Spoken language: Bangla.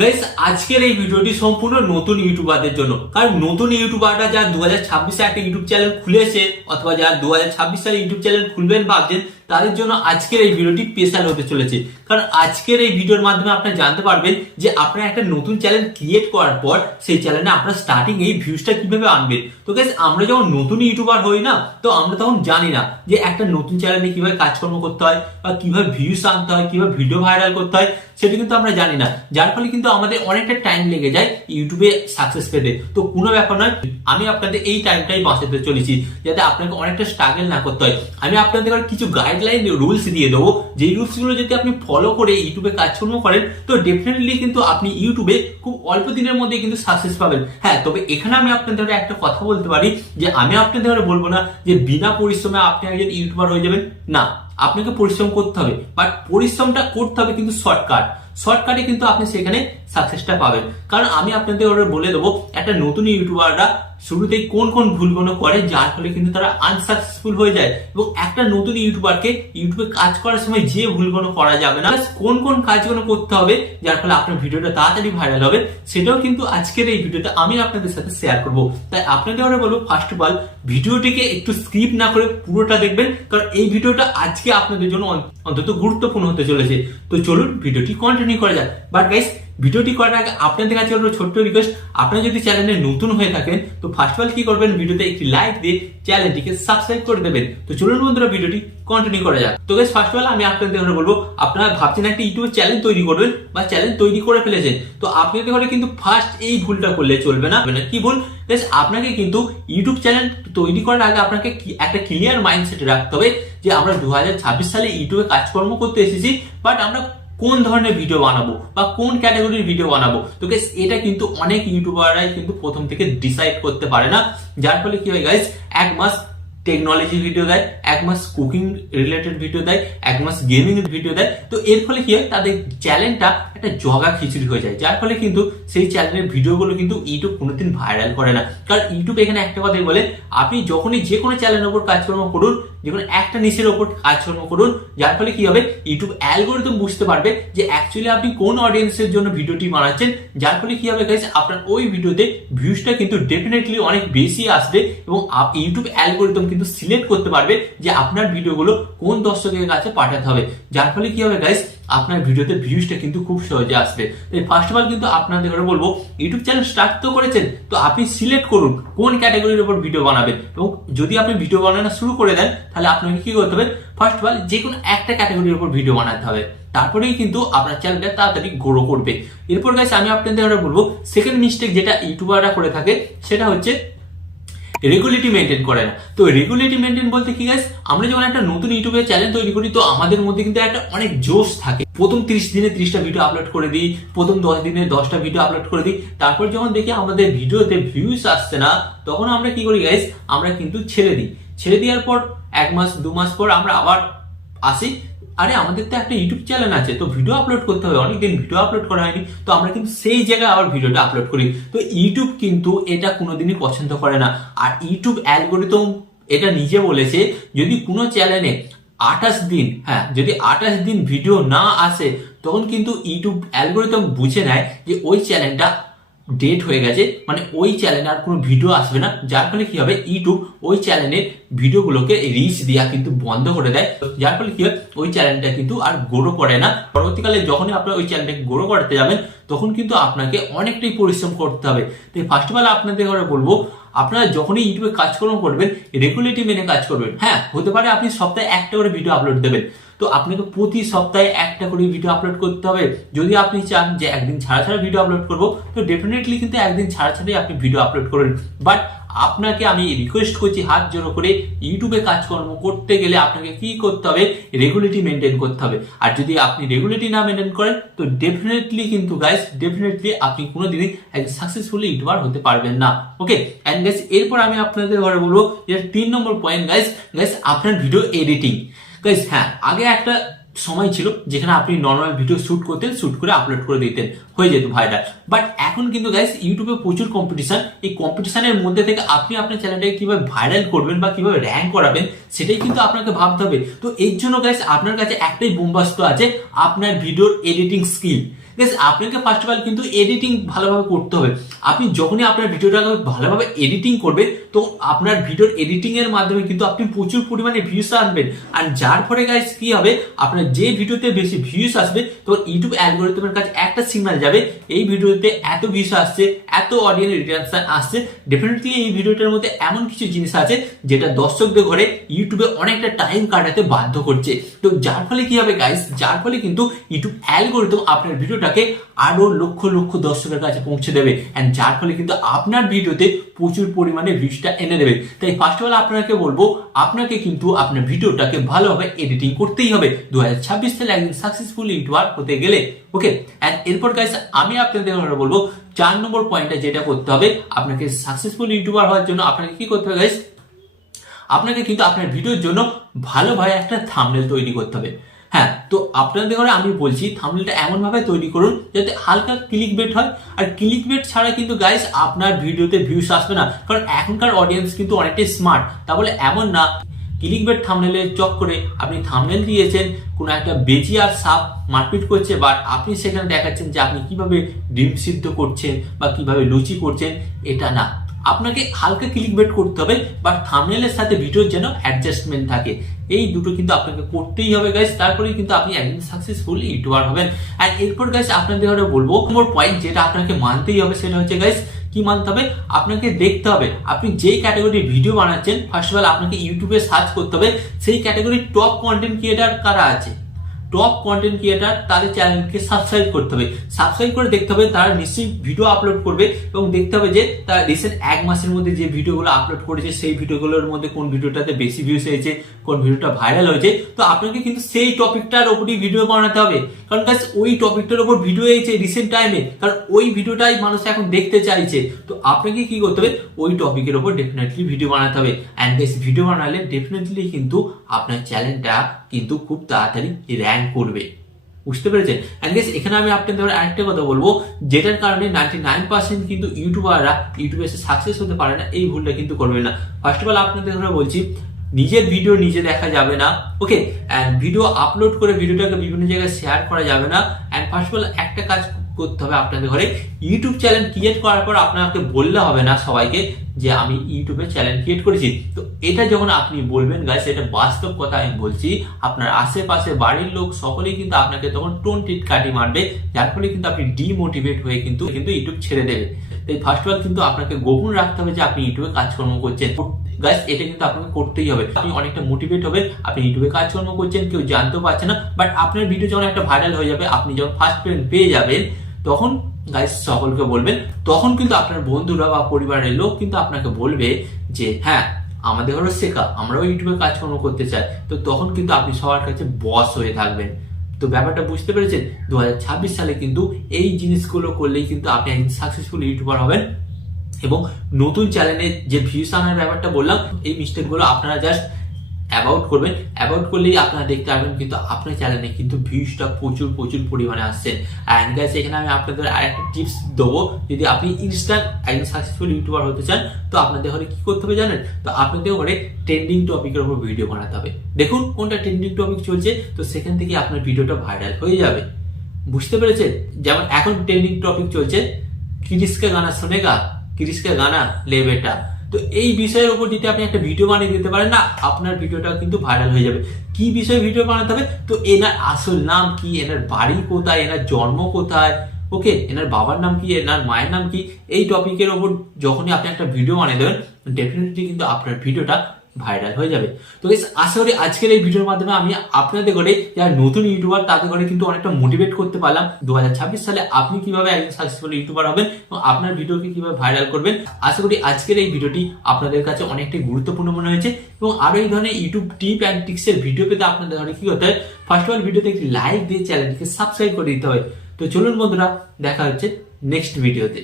গাইস আজকের এই ভিডিওটি সম্পূর্ণ নতুন ইউটিউবারদের জন্য। কারণ নতুন ইউটিউবাররা যারা 2026 একটা ইউটিউব চ্যানেল খুলেছে অথবা যারা 2026 সালে ইউটিউব চ্যানেল খুলবেন ভাবছেন, তাদের জন্য আজকের এই ভিডিওটি স্পেশাল হতে চলেছে। কারণ আজকের এই ভিডিওর মাধ্যমে আপনারা জানতে পারবেন যে আপনারা একটা নতুন চ্যানেল ক্রিয়েট করার পর সেই চ্যানেলে আপনারা স্টার্টিং এই ভিউজটা কিভাবে আনবেন। তো গাইস আমরা যখন নতুন ইউটিউবার হই না, তো আমরা তখন জানি না যে একটা নতুন চ্যানেলে কিভাবে কাজকর্ম করতে হয় বা কিভাবে ভিউজ আনতে হয়, কিভাবে ভিডিও ভাইরাল করতে হয়, সেটা কিন্তু আমরা জানি না। যার ফলে কিন্তু আমাদের অনেকটা টাইম লেগে যায় ইউটিউবে সাকসেস পেতে। তো কোনো ব্যাপার নয়, আমি আপনাদের এই টাইমটাই বাঁচাতে চলেছি যাতে আপনাকে অনেকটা স্ট্রাগল না করতে হয়। আমি আপনাদের কিছু গাইডলাইন রুলস দিয়ে দেবো, যেই রুলসগুলো যদি আপনি ফলো করে ইউটিউবে কাজকর্ম করেন তো ডেফিনেটলি কিন্তু আপনি ইউটিউবে খুব অল্প দিনের মধ্যে কিন্তু সাকসেস পাবেন। হ্যাঁ, তবে এখানে আমি আপনাদের একটা কথা বলতে পারি যে আমি আপনাদের বলবো না যে বিনা পরিশ্রমে আপনি একজন ইউটিউবার হয়ে যাবেন, না, আপনাকে পরিশ্রম করতে হবে, বাট পরিশ্রমটা করতে হবে কিন্তু শর্টকাটে কিন্তু আপনি সেখানে সাকসেসটা পাবেন। কারণ আমি আপনাদের বলে দেবো একটা নতুন ইউটিউবাররা শুরুতেই কোন কোন ভুলগুলো করে যার ফলে কিন্তু তারা আনসাকসেসফুল হয়ে যায়, এবং একটা নতুন ইউটিউবারকে ইউটিউবে কাজ করার সময় যে ভুলগুলো করা যাবে না, কোন কোন কাজগুলো করতে হবে যার ফলে আপনার ভিডিওটা তাড়াতাড়ি ভাইরাল হবে, সেটাও কিন্তু আজকের এই ভিডিওতে আমি আপনাদের সাথে শেয়ার করব। তাই আপনাদের বলবো ফার্স্ট অফ অল ভিডিওটিকে একটু স্কিপ না করে পুরোটা দেখবেন, কারণ এই ভিডিওটা আজকে আপনাদের জন্য অন্তত গুরুত্বপূর্ণ হতে চলেছে। তো চলুন ভিডিওটি কন্টিনিউ করা যাক। বাট গাইস ভিডিওটি করার আগে আপনাদের কাছে একটা ছোট্ট রিকোয়েস্ট, আপনারা যদি চ্যানেলে নতুন হয়ে থাকেন তো ফার্স্ট অফ অল কি করবেন, ভিডিওতে একটি লাইক দিয়ে চ্যানেলটিকে সাবস্ক্রাইব করে দেবেন। তো চলুন বন্ধুরা ভিডিওটি কন্টিনিউ করা যাক। তো গাইস ফার্স্ট অফ অল আমি আপনাদের বলবো, আপনারা ভাবছেন একটা ইউটিউবে চ্যানেল তৈরি করবেন বা চ্যানেল তৈরি করে ফেলেছেন, তো আপনাদের ঘরে কিন্তু ফার্স্ট এই ভুলটা করলে চলবে না। কি ভুল? গাইস আপনাকে কিন্তু ইউটিউব চ্যানেল তৈরি করার আগে আপনাকে একটা ক্লিয়ার মাইন্ডসেট রাখতে হবে যে আমরা 2026 সালে ইউটিউবে কাজকর্ম করতে এসেছি, বাট আমরা কোন ধরনের ভিডিও বানাবো বা কোন ক্যাটাগরির ভিডিও বানাবো। তো গাইস এটা কিন্তু অনেক ইউটিউবাররাই কিন্তু প্রথম থেকে ডিসাইড করতে পারে না, যার ফলে কি হয় গাইস, এক মাস টেকনোলজি ভিডিও দেয়, এক মাস কুকিং রিলেটেড ভিডিও দেয়, এক মাস গেমিং ভিডিও দেয়। তো এর ফলে কি হয়, তাদের চ্যানেলটা একটা জগা খিচুড়ি হয়ে যায়, যার ফলে কিন্তু সেই চ্যানেলের ভিডিওগুলো কিন্তু ইউটিউব কোনোদিন ভাইরাল করে না। কারণ ইউটিউব এখানে একটা কথাই বলে, আপনি যখনই যে কোনো চ্যানেলের উপর কাজকর্ম করুন, যে কোনো একটা নিশের ওপর কাজকর্ম করুন, যার ফলে কি হবে, ইউটিউব অ্যালগরিদম বুঝতে পারবে যে অ্যাকচুয়ালি আপনি কোন অডিয়েন্সের জন্য ভিডিওটি বানাচ্ছেন, যার ফলে কি হবে গাইস, আপনার ওই ভিডিওতে ভিউজটা কিন্তু ডেফিনেটলি অনেক বেশি আসবে, এবং ইউটিউব অ্যালগরিদম কিন্তু সিলেক্ট করতে পারবে যে আপনার ভিডিওগুলো কোন দর্শকের কাছে পাঠাতে হবে, যার ফলে কি হবে গাইস, আপনার ভিডিওতে ভিউজটা কিন্তু খুব সহজে আসবে। তাই ফার্স্ট অফ অল কিন্তু আপনাদের বলবো, ইউটিউব চ্যানেল স্টার্ট তো করেছেন, তো আপনি সিলেক্ট করুন কোন ক্যাটাগরির উপর ভিডিও বানাবেন, এবং যদি আপনি ভিডিও বানানো শুরু করে দেন তাহলে আপনাকে কি করতে হবে, ফার্স্ট অফ অল যে কোনো একটা ক্যাটাগরির উপর ভিডিও বানাতে হবে, তারপরেই কিন্তু আপনার চ্যানেলটা তাড়াতাড়ি গ্রো করবে। এরপর গাইস আমি আপনাদের বলবো সেকেন্ড মিস্টেক যেটা ইউটিউবাররা করে থাকে, সেটা হচ্ছে রেগুলারিটি মেনটেন করে না। তো রেগুলারিটি মেনটেন বলতে কি গাইস, আমরা যখন একটা নতুন ইউটিউবে চ্যানেল তৈরি করি তো আমাদের মধ্যে কিন্তু একটা অনেক জোশ থাকে, প্রথম 30 দিনে 30টা ভিডিও আপলোড করে দিই, প্রথম 10 দিনে 10টা ভিডিও আপলোড করে দিই, তারপর যখন দেখি আমাদের ভিডিওতে ভিউজ আসছে না, তখন আমরা কি করি গাইস, আমরা কিন্তু ছেড়ে দেওয়ার পর 1 মাস 2 মাস পর আমরা আবার আসি, আরে আমাদের তো একটা ইউটিউব চ্যানেল আছে, তো ভিডিও আপলোড করতে হবে, অনেকদিন ভিডিও আপলোড করা হয়নি, তো আমরা কিন্তু সেই জায়গায় আবার ভিডিওটা আপলোড করি। তো ইউটিউব কিন্তু এটা কোনোদিনই পছন্দ করে না। আর ইউটিউব অ্যালগরিদম এটা নিজে বলেছে, যদি কোনো চ্যানেলে 28 দিন, হ্যাঁ, যদি 28 দিন ভিডিও না আসে, তখন কিন্তু ইউটিউব অ্যালগরিদম বুঝে নেয় যে ওই চ্যানেলটা ডেট হয়ে গেছে, মানে ওই চ্যানেলে আর কোনো ভিডিও আসবে না, যার ফলে কি হবে, ইউটিউব ওই চ্যানেলের ভিডিওগুলোকে রিচ দেওয়া কিন্তু বন্ধ করে দেয়, যার ফলে কি হয়, ওই চ্যানেলটা কিন্তু আর গ্রো করে না। পরবর্তীকালে যখনই আপনার ওই চ্যানেলটাকে গ্রো করতে যাবেন, তখন কিন্তু আপনাকে অনেকটাই পরিশ্রম করতে হবে। তাই ফার্স্ট অফ অল আপনাদের বলবো, আপনারা যখনই ইউটিউবে কাজকর্ম করবেন রেগুলারিটি মেনে কাজ করবেন। হ্যাঁ, হতে পারে আপনি সপ্তাহে একটা করে ভিডিও আপলোড দেবেন, তো আপনাকে প্রতি সপ্তাহে একটা করে ভিডিও আপলোড করতে হবে। যদি আপনি চান যে একদিন ছাড়া ছাড়া ভিডিও আপলোড করবো, তো ডেফিনেটলি কিন্তু একদিন ছাড়া ছাড়াই আপনি ভিডিও আপলোড করবেন। বাট আপনাকে আমি রিকোয়েস্ট করছি হাত জোড়ো করে, ইউটিউবে কাজকর্ম করতে গেলে আপনাকে কি করতে হবে, রেগুলারিটি মেনটেন করতে হবে। আর যদি আপনি রেগুলারিটি না মেনটেন করেন, তো ডেফিনেটলি কিন্তু গাইস, ডেফিনেটলি আপনি কোনোদিনই একজন সাকসেসফুল ইউটিউবার হতে পারবেন না। ওকে, এন্ড গাইস এরপর আমি আপনাদের বলবো যে 3 নম্বর পয়েন্ট গাইস, আপনার ভিডিও এডিটিং। গাইস হ্যাঁ, আগে একটা সময় ছিল যেখানে আপনি নর্মাল ভিডিও শুট করতেন, শুট করে আপলোড করে দিতেন, হয়ে যেত ভাইরাল। বাট এখন কিন্তু গাইস ইউটিউবে প্রচুর কম্পিটিশন। এই কম্পিটিশনের মধ্যে থেকে আপনি আপনার চ্যানেলটাকে কিভাবে ভাইরাল করবেন বা কিভাবে র্যাঙ্ক করাবেন সেটাই কিন্তু আপনাকে ভাবতে হবে। তো এর জন্য গাইস আপনার কাছে একটাই বোমবাস্ত আছে, আপনার ভিডিওর এডিটিং স্কিল। আপনাকে ফার্স্ট অফ অল কিন্তু এডিটিং ভালোভাবে করতে হবে। আপনি যখনই আপনার ভিডিওটাকে ভালোভাবে এডিটিং করবেন তো আপনার ভিডিওর এডিটিং এর মাধ্যমে কিন্তু আপনি প্রচুর পরিমাণে ভিউজ আনবেন। আর যার ফলে গাইস কি হবে, আপনার যে ভিডিওতে বেশি ভিউজ আসবে তো ইউটিউব অ্যালগরিদমের কাছে একটা সিগন্যাল যাবে, এই ভিডিওতে এত ভিউজ আসছে, এত অডিয়েন্স রিটেনশন আসছে, ডেফিনেটলি এই ভিডিওটার মধ্যে এমন কিছু জিনিস আছে যেটা দর্শকদের ঘরে ইউটিউবে অনেকটা টাইম কাটাতে বাধ্য করছে। তো যার ফলে কি হবে গাইস, যার ফলে কিন্তু ইউটিউব অ্যালগরিদম আপনার ভিডিওটাকে আরো লক্ষ লক্ষ দর্শকের কাছে পৌঁছে দেবে, এন্ড যার ফলে কিন্তু আপনার ভিডিওতে প্রচুর পরিমাণে ভিউজটা এনে দেবে। তাই ফার্স্ট অফ অল আপনাকে বলবো, আপনাকে কিন্তু আপনার ভিডিওটাকে ভালোভাবে এডিটিং করতেই হবে 2026 সালে একজন সাকসেসফুল ইউটিউবার হতে গেলে। ওকে, এন্ড এরপর গাইস আমি আপনাদের বলবো 4 নম্বর পয়েন্টটা যেটা করতে হবে, আপনাকে সাকসেসফুল ইউটিউবার হওয়ার জন্য আপনাকে কি করতে হবে গাইস, আপনাকে কিন্তু আপনার ভিডিওর জন্য ভালোভাবে একটা থাম্বনেল তৈরি করতে হবে। হ্যাঁ, তো আপনাদের ঘরে আমি বলছি থাম্বনেলটা এমন ভাবে তৈরি করুন যাতে হালকা ক্লিক বেট হয়। আর ক্লিক বেট ছাড়া কিন্তু গাইস আপনার ভিডিওতে ভিউস আসবে না, কারণ এখনকার অডিয়েন্স কিন্তু অনেকটাই স্মার্ট। তা বলে এমন না ক্লিক বেট থাম্বনেলের চক্করে আপনি থাম্বনেল দিয়েছেন, কোনো একটা বেজি আর সাপ মারপিট করছে, বাট আপনি সেখানে দেখাচ্ছেন যে আপনি কিভাবে ডিম সিদ্ধ করছেন বা কিভাবে লুচি করছেন, এটা না। আপনাকে হালকা ক্লিক বেট করতে হবে, বাট থাম্বনেলের সাথে ভিডিওর যেন অ্যাডজাস্টমেন্ট থাকে। এই দুটো কিন্তু আপনাকে করতেই হবে গাইস, তারপরেই কিন্তু আপনি একজন সাকসেসফুল ইউটিউবার হবেন। আর এরপর গাইস আপনাদের বলবো নম্বর পয়েন্ট যেটা আপনাকে মানতেই হবে, সেটা হচ্ছে গাইস কি মানতে হবে, আপনাকে দেখতে হবে আপনি যেই ক্যাটাগরির ভিডিও বানাচ্ছেন, ফার্স্ট অফ অল আপনাকে ইউটিউবে সার্চ করতে হবে সেই ক্যাটাগরির টপ কন্টেন্ট ক্রিয়েটার কারা আছে। টপ কন্টেন্ট ক্রিয়েটার তাদের চ্যানেলকে সাবস্ক্রাইব করতে হবে, সাবস্ক্রাইব করে দেখতে হবে তারা নিশ্চয়ই ভিডিও আপলোড করবে, এবং দেখতে হবে যে তার রিসেন্ট 1 মাসের মধ্যে যে ভিডিওগুলো আপলোড করেছে সেই ভিডিওগুলোর মধ্যে কোন ভিডিওটাতে বেশি ভিউজ হয়েছে, কোন ভিডিওটা ভাইরাল হয়েছে। তো আপনাকে কিন্তু সেই টপিকটার উপরই ভিডিও বানাতে হবে, কারণ গাইস ওই টপিকটার উপর ভিডিও হয়েছে রিসেন্ট টাইমে, কারণ ওই ভিডিওটাই মানুষ এখন দেখতে চাইছে। তো আপনাকে কি করতে হবে, ওই টপিকের উপর ডেফিনেটলি ভিডিও বানাতে হবে। এন্ড গাইস ভিডিও বানালে ডেফিনেটলি কিন্তু আপনার চ্যানেলটা কিন্তু খুব তাড়াতাড়ি র্যাঙ্ক করবে, বুঝতে পেরেছেন। এন্ড গাইস এখানে আমি আপনাদের আরেকটা কথা বলবো, যেটার কারণে 99% কিন্তু ইউটিউবাররা ইউটিউবে এসে সাকসেস হতে পারে না, এই ভুলটা কিন্তু করবেন না। ফার্স্ট অফ অল আপনাদের বলছি নিজের ভিডিও নিজে দেখা যাবে না, ওকে, এন্ড ভিডিও আপলোড করে ভিডিওটাকে বিভিন্ন জায়গায় শেয়ার করা যাবে না। এন্ড ফার্স্ট অফ অল একটা কাজ করতে হবে আপনাদের ঘরে, ইউটিউব চ্যানেল ক্রিয়েট করার পর আপনাকে বললে হবে না সবাইকে যে আমি ইউটিউবে চ্যানেল ক্রিয়েট করেছি। তো এটা যখন আপনি বলবেন গাইস, এটা বাস্তব কথা আমি বলছি, আপনার আশেপাশে বাড়ির লোক সকলেই কিন্তু আপনাকে তখন টোন টিট কাটি মারবে, যার ফলে কিন্তু আপনি ডিমোটিভেট হয়ে কিন্তু ইউটিউব ছেড়ে দেবে। তাই ফার্স্ট অফ অল কিন্তু আপনাকে গোপন রাখতে হবে যে আপনি ইউটিউবে কাজকর্ম করছেন গাইস, এটা কিন্তু আপনাকে করতেই হবে। আপনি অনেকটা মোটিভেট হবেন, আপনি ইউটিউবে কাজকর্ম করছেন, কেউ জানতেও পারছে না, বাট আপনার ভিডিও যখন একটা ভাইরাল হয়ে যাবে, আপনি যখন ফার্স্ট পেমেন্ট পেয়ে যাবেন, তখন গাইস সকলকে বলবেন, তখন কিন্তু আপনার বন্ধুরা বা পরিবারের লোক কিন্তু আপনাকে বলবে যে হ্যাঁ আমাদের ঘরে শেখা, আমরাও ইউটিউবে কাজকর্ম করতে চাই। তো তখন কিন্তু আপনি সবার কাছে বস হয়ে থাকবেন। তো ব্যাপারটা বুঝতে পেরেছেন, 2026 সালে কিন্তু এই জিনিসগুলো করলেই কিন্তু আপনি একজন সাকসেসফুল ইউটিউবার হবেন। এবং নতুন চ্যানেলে যে ভিউস আনার ব্যাপারটা বললাম, এই মিস্টেকগুলো আপনারা জাস্ট অ্যাভয়েড করবেন। অ্যাভয়েড করলেই আপনারা দেখতে পারবেন কিন্তু আপনার চ্যানেলে কিন্তু ভিউজটা প্রচুর প্রচুর পরিমাণে আসছে। অ্যান্ড গাইস এখানে আমি আপনাদের আরেকটা টিপস দেবো, যদি আপনি ইনস্ট্যান্ট একজন সাকসেসফুল ইউটিউবার হতে চান, তো আপনাদের ঘরে কি করতে হবে জানেন, তো আপনাদের ঘরে ট্রেন্ডিং টপিকের উপর ভিডিও বানাতে হবে। দেখুন কোনটা ট্রেন্ডিং টপিক চলছে, তো সেখান থেকে আপনার ভিডিওটা ভাইরাল হয়ে যাবে, বুঝতে পেরেছেন। যেমন এখন ট্রেন্ডিং টপিক চলছে ক্রিসকে গানা শোনেগা, ক্রিসকে গানা লে বেটা। তো এই বিষয়ের উপর যদি আপনি একটা ভিডিও বানিয়ে দিতে পারেন না, আপনার ভিডিওটা কিন্তু ভাইরাল হয়ে যাবে। কি বিষয়ে ভিডিও বানাতে হবে, তো এনার আসল নাম কি, এনার বাড়ি কোথায়, এনার জন্ম কোথায়, ওকে, এনার বাবার নাম কি, এনার মায়ের নাম কি, এই টপিকের ওপর যখনই আপনি একটা ভিডিও বানিয়ে দেবেন, ডেফিনেটলি কিন্তু আপনার ভিডিওটা ভাইরাল হয়ে যাবে। তো আশা করি আজকের এই ভিডিওর মাধ্যমে আমি আপনাদের ঘরে যারা নতুন ইউটিউবার তাদের ঘরে কিন্তু অনেকটা মোটিভেট করতে পারলাম 2026 সালে আপনি কিভাবে একজন সাকসেসফুল ইউটিউবার হবেন এবং আপনার ভিডিওকে কিভাবে ভাইরাল করবেন। আশা করি আজকের এই ভিডিওটি আপনাদের কাছে অনেকটাই গুরুত্বপূর্ণ মনে হয়েছে, এবং আরো এই ধরনের ইউটিউব টিপ অ্যান্ড ট্রিক্সের ভিডিও পেতে আপনাদের ঘরে কি করতে হয়, ফার্স্ট অফ অল ভিডিওতে একটি লাইক দিয়ে চ্যানেলটিকে সাবস্ক্রাইব করে দিতে হবে। তো চলুন বন্ধুরা, দেখা হচ্ছে নেক্সট ভিডিওতে।